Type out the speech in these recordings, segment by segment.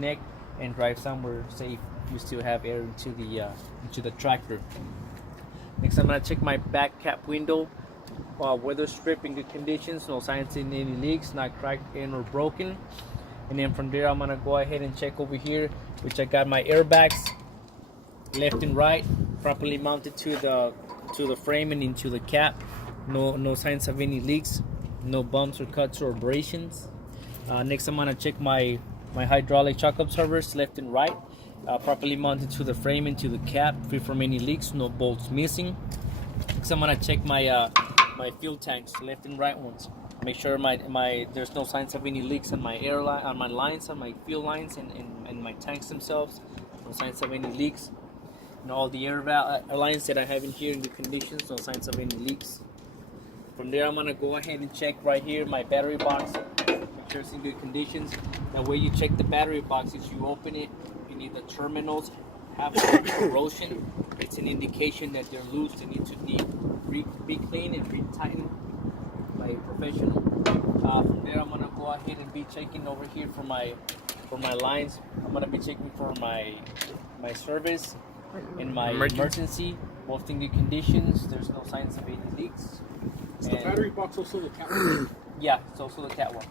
disconnect and drive somewhere safe. You still have air into the tractor. Next, I'm gonna check my back cap window. Weather strip in good conditions, no signs in any leaks, not cracked in or broken. And then from there, I'm gonna go ahead and check over here, which I got my airbags left and right, properly mounted to the frame and into the cap. No signs of any leaks, no bumps or cuts or abrasions. Next, I'm gonna check my hydraulic shock absorbers left and right, properly mounted to the frame and to the cap, free from any leaks, no bolts missing. Next, I'm gonna check my fuel tanks, left and right ones. Make sure there's no signs of any leaks on my lines, on my fuel lines, and my tanks themselves. No signs of any leaks. And all the air lines that I have in here in good conditions, no signs of any leaks. From there, I'm gonna go ahead and check right here my battery box. Make sure it's in good conditions. The way you check the battery box is you open it. You need the terminals have corrosion. It's an indication that they're loose. They need to be cleaned and re-tightened by a professional. From there, I'm gonna go ahead and be checking over here for my lines. I'm gonna be checking for my service and my emergency. Both in good conditions. There's no signs of any leaks. Is the battery box also the catwalk? Yeah, it's also the catwalk.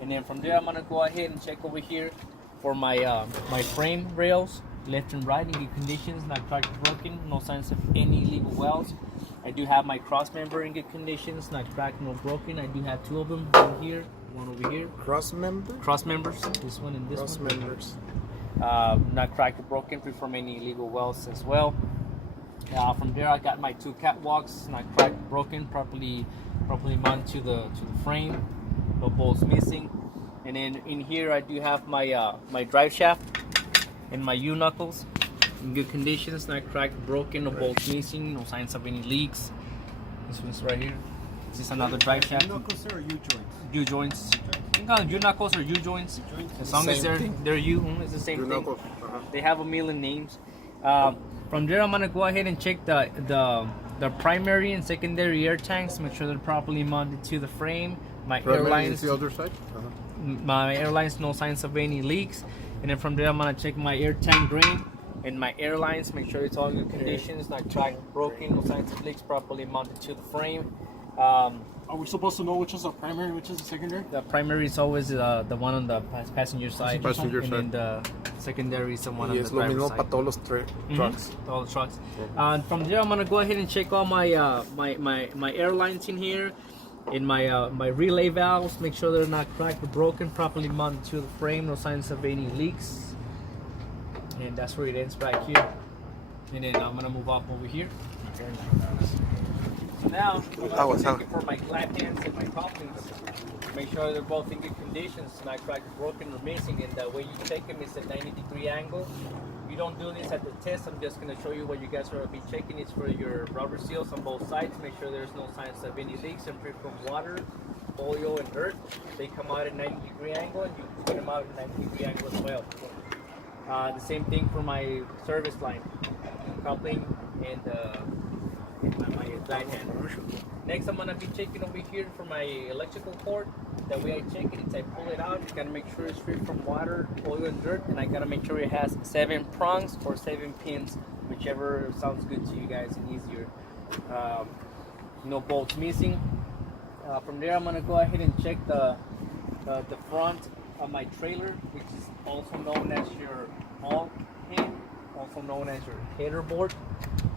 And then from there, I'm gonna go ahead and check over here for my my frame rails, left and right in good conditions, not cracked or broken, no signs of any illegal welds. I do have my cross member in good conditions, not cracked nor broken. I do have two of them, one here, one over here. Cross member? Cross members, this one and this cross one. Cross members. Not cracked or broken, free from any illegal welds as well. From there, I got my two catwalks, not cracked or broken, properly mounted to the frame, no bolts missing. And then in here, I do have my my drive shaft and my U-knuckles in good conditions, not cracked, broken, no bolts missing, no signs of any leaks. This one's right here. This is another drive shaft. U-knuckles or U-joints? U-joints. U-knuckles or U-joints. As long as they're U, it's the same thing. They have a million names. From there, I'm gonna go ahead and check the primary and secondary air tanks. Make sure they're properly mounted to the frame. My airlines. The other side. My airlines, no signs of any leaks. And then from there, I'm gonna check my air tank drain and my airlines. Make sure it's all in good conditions, not cracked, broken, no signs of leaks, properly mounted to the frame. Are we supposed to know which is the primary, which is the secondary? The primary is always the one on the passenger side, and then the secondary is the one on the es lo mismo driver's para side. todos los trucks. All the trucks. And from there, I'm gonna go ahead and check all my my airlines in here, in my relay valves. Make sure they're not cracked or broken, properly mounted to the frame, no signs of any leaks. And that's where it ends back here. And then I'm gonna move up over here. So now, I'm checking for my clap hands and my couplings. Make sure they're both in good conditions, not cracked, broken, or missing. And the way you check them is a 90-degree angle. You don't do this at the test. I'm just going to show you what you guys are going to be checking. It's for your rubber seals on both sides. Make sure there's no signs of any leaks and free from water, oil, and dirt. They come out at 90-degree angle, and you put them out at 90-degree angle as well. The same thing for my service line, coupling, and my glide hand. Next, I'm gonna be checking over here for my electrical cord. That way I check it, I pull it out. You gotta make sure it's free from water, oil, and dirt, and I gotta make sure it has 7 prongs or 7 pins, whichever sounds good to you guys and easier. No bolts missing. From there, I'm gonna go ahead and check the front of my trailer, which is also known as your bulkhead, also known as your header board.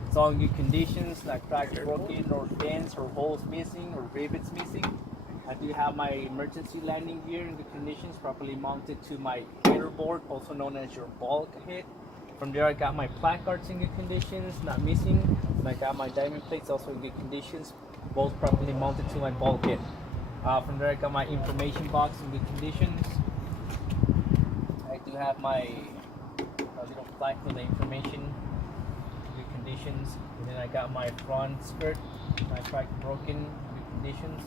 It's all in good conditions, not cracked, broken, or dents, or holes missing, or rivets missing. I do have my emergency landing gear in good conditions, properly mounted to my header board, also known as your bulkhead. From there, I got my placards in good conditions, not missing. And I got my diamond plates also in good conditions, both properly mounted to my bulkhead. From there, I got my information box in good conditions. I do have my little plaque for the information. Conditions, and then I got my front skirt, my cracked, broken, good conditions.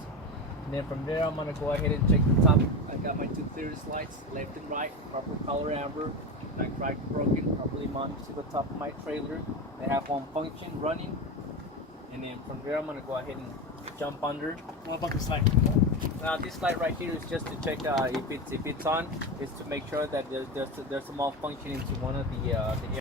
And then from there, I'm gonna go ahead and check the top. I got my 2 clearance lights, left and right, proper color amber, not cracked, broken, properly mounted to the top of my trailer. They have one function running. And then from there, I'm gonna go ahead and jump under. What about the slide? this light right here is just to check if it's on. It's to make sure that there's a malfunction into one of the